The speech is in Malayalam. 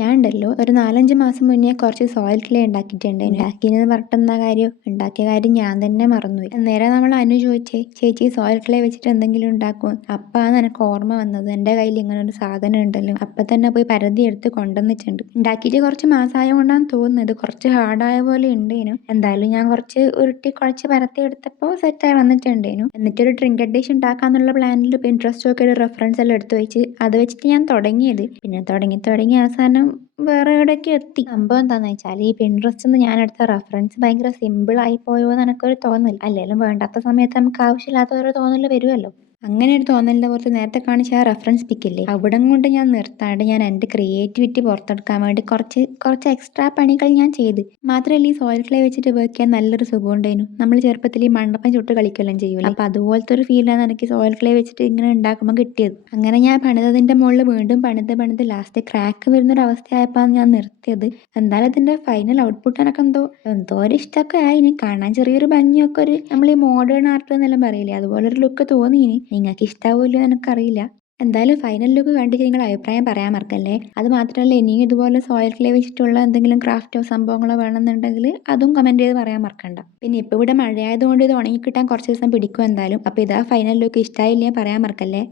ഞാൻ ഉണ്ടല്ലോ ഒരു 4-5 മാസം മുന്നേ കുറച്ച് സോയിൽ ക്ലേ ഉണ്ടാക്കിയിട്ടുണ്ട്. ഉണ്ടാക്കിയെന്ന് പറഞ്ഞിട്ടെന്താ കാര്യം? ഉണ്ടാക്കിയ കാര്യം ഞാൻ തന്നെ മറന്നുപോയി. അന്നേരം നമ്മൾ അനു ചോദിച്ചേ, ചേച്ചി സോയിൽ ക്ലേ വെച്ചിട്ട് എന്തെങ്കിലും ഉണ്ടാക്കുമോ? അപ്പാണ് എനിക്ക് ഓർമ്മ വന്നത്, എൻ്റെ കയ്യിൽ ഇങ്ങനെ ഒരു സാധനം ഉണ്ടല്ലോ. അപ്പം തന്നെ പോയി പരതി എടുത്ത് കൊണ്ടുവന്നിട്ടുണ്ട്. ഉണ്ടാക്കിയിട്ട് കുറച്ച് മാസമായ കൊണ്ടാണ് തോന്നുന്നത്, കുറച്ച് ഹാർഡായ പോലെ ഉണ്ടേനു. എന്തായാലും ഞാൻ കുറച്ച് ഉരുട്ടി കുഴച്ച് പരത്തി എടുത്തപ്പോൾ സെറ്റായി വന്നിട്ടുണ്ടേനു. എന്നിട്ടൊരു ട്രിങ്കറ്റ് ഡിഷ് ഉണ്ടാക്കാന്നുള്ള പ്ലാനിൽ പിൻട്രസ്റ്റ് ഒക്കെ ഒരു റെഫറൻസ് എല്ലാം എടുത്ത് വെച്ച് അത് വെച്ചിട്ട് ഞാൻ തുടങ്ങിയത്. പിന്നെ തുടങ്ങി അവസാനം വേറെ എവിടെയൊക്കെ എത്തി. സംഭവം എന്താണെന്ന് വെച്ചാൽ ഈ പിൻട്രസ്റ്റ് ഞാൻ എടുത്ത റെഫറൻസ് ഭയങ്കര സിമ്പിളായി പോയോ എന്ന് എനിക്കൊരു തോന്നൽ. അല്ലെങ്കിലും വേണ്ടാത്ത സമയത്ത് നമുക്ക് ആവശ്യമില്ലാത്ത ഓരോ തോന്നൽ വരുമല്ലോ. അങ്ങനെ ഒരു തോന്നലിൻ്റെ പുറത്ത് നേരത്തെ കാണിച്ച ആ റെഫറൻസ് പിക്കില്ലേ, അവിടം കൊണ്ട് ഞാൻ നിർത്താണ്ട് ഞാൻ എൻ്റെ ക്രിയേറ്റിവിറ്റി പുറത്തെടുക്കാൻ വേണ്ടി കുറച്ച് എക്സ്ട്രാ പണികൾ ഞാൻ ചെയ്ത്. മാത്രമല്ല ഈ സോയിൽ ക്ലേ വെച്ചിട്ട് വർക്ക് ചെയ്യാൻ നല്ലൊരു സുഖം ഉണ്ടായിരുന്നു. നമ്മൾ ചെറുപ്പത്തിൽ ഈ മണ്ണപ്പം ചുട്ട് കളിക്കെല്ലാം ചെയ്യൂലേ, അപ്പം അതുപോലത്തെ ഒരു ഫീലാണ് എനിക്ക് സോയിൽ ക്ലേ വെച്ചിട്ട് ഇങ്ങനെ ഉണ്ടാക്കുമ്പോൾ കിട്ടിയത്. അങ്ങനെ ഞാൻ പണിതതിൻ്റെ മുകളിൽ വീണ്ടും പണിത് ലാസ്റ്റ് ക്രാക്ക് വരുന്നൊരു അവസ്ഥയായപ്പോൾ ഞാൻ നിർത്തിയത്. എന്തായാലും ഇതിൻ്റെ ഫൈനൽ ഔട്ട്പുട്ട് എനിക്ക് എന്തോ ഒരു ഇഷ്ടമൊക്കെ ആയിന്. കാണാൻ ചെറിയൊരു ഭംഗിയൊക്കെ, ഒരു നമ്മൾ ഈ മോഡേൺ ആർട്ട് എന്നെല്ലാം പറയില്ലേ, അതുപോലെ ഒരു ലുക്ക് തോന്നിയിനി. നിങ്ങൾക്ക് ഇഷ്ടാവുമല്ലോ എനിക്കറിയില്ല. എന്തായാലും ഫൈനൽ ലുക്ക് കണ്ടിട്ട് നിങ്ങൾ അഭിപ്രായം പറയാൻ മറക്കല്ലേ. അത് മാത്രമല്ല, ഇനിയും ഇതുപോലെ സോയിൽ ക്ലേ വെച്ചിട്ടുള്ള എന്തെങ്കിലും ക്രാഫ്റ്റോ സംഭവങ്ങളോ വേണമെന്നുണ്ടെങ്കിൽ അതും കമൻറ്റ് ചെയ്ത് പറയാൻ മറക്കണ്ട. പിന്നെ ഇപ്പോൾ ഇവിടെ മഴയായതുകൊണ്ട് ഇത് ഉണങ്ങി കിട്ടാൻ കുറച്ച് ദിവസം പിടിക്കും എന്തായാലും. അപ്പോൾ ഇതാ ഫൈനൽ ലുക്ക്, ഇഷ്ടമായില്ലേ പറയാൻ മറക്കല്ലേ.